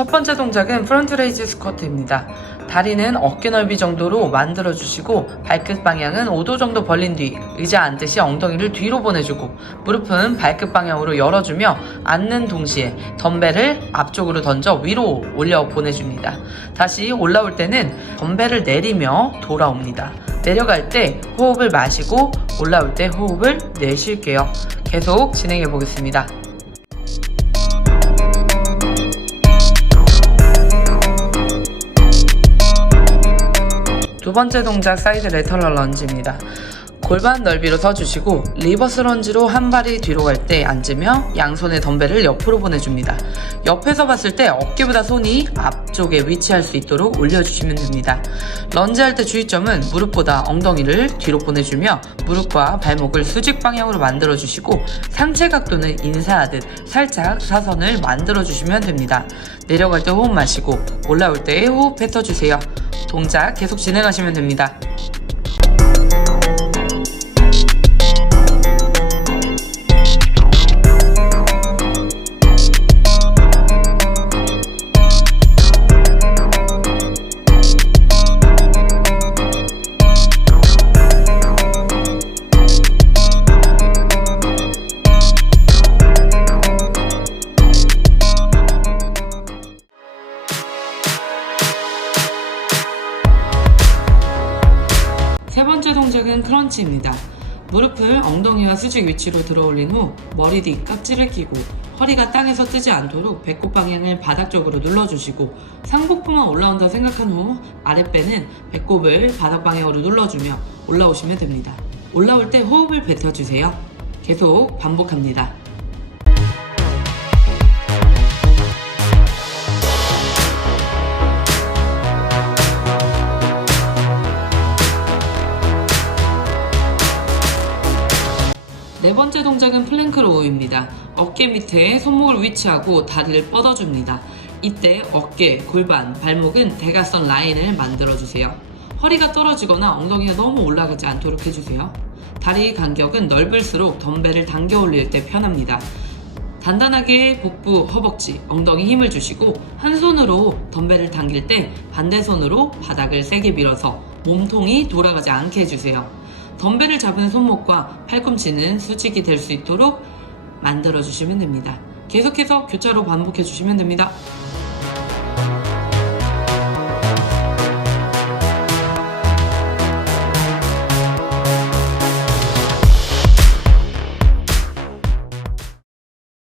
첫 번째 동작은 프론트 레이즈 스쿼트입니다. 다리는 어깨 넓이 정도로 만들어 주시고 발끝 방향은 5도 정도 벌린 뒤 의자 앉듯이 엉덩이를 뒤로 보내주고 무릎은 발끝 방향으로 열어주며 앉는 동시에 덤벨을 앞쪽으로 던져 위로 올려 보내줍니다. 다시 올라올 때는 덤벨을 내리며 돌아옵니다. 내려갈 때 호흡을 마시고 올라올 때 호흡을 내쉴게요. 계속 진행해 보겠습니다. 두 번째 동작 사이드 레터럴 런지입니다. 골반 넓이로 서주시고 리버스 런지로 한 발이 뒤로 갈 때 앉으며 양손의 덤벨을 옆으로 보내줍니다. 옆에서 봤을 때 어깨보다 손이 앞쪽에 위치할 수 있도록 올려주시면 됩니다. 런지 할 때 주의점은 무릎보다 엉덩이를 뒤로 보내주며 무릎과 발목을 수직 방향으로 만들어주시고 상체 각도는 인사하듯 살짝 사선을 만들어주시면 됩니다. 내려갈 때 호흡 마시고 올라올 때 호흡 뱉어주세요. 동작 계속 진행하시면 됩니다. 세 번째 동작은 크런치입니다. 무릎을 엉덩이와 수직 위치로 들어 올린 후 머리 뒤 깍지를 끼고 허리가 땅에서 뜨지 않도록 배꼽 방향을 바닥 쪽으로 눌러주시고 상복부만 올라온다 생각한 후 아랫배는 배꼽을 바닥 방향으로 눌러주며 올라오시면 됩니다. 올라올 때 호흡을 뱉어주세요. 계속 반복합니다. 네 번째 동작은 플랭크 로우입니다. 어깨 밑에 손목을 위치하고 다리를 뻗어줍니다. 이때 어깨, 골반, 발목은 대각선 라인을 만들어주세요. 허리가 떨어지거나 엉덩이가 너무 올라가지 않도록 해주세요. 다리 간격은 넓을수록 덤벨을 당겨 올릴 때 편합니다. 단단하게 복부, 허벅지, 엉덩이 힘을 주시고 한 손으로 덤벨을 당길 때 반대 손으로 바닥을 세게 밀어서 몸통이 돌아가지 않게 해주세요. 덤벨을 잡은 손목과 팔꿈치는 수직이 될 수 있도록 만들어 주시면 됩니다. 계속해서 교차로 반복해 주시면 됩니다.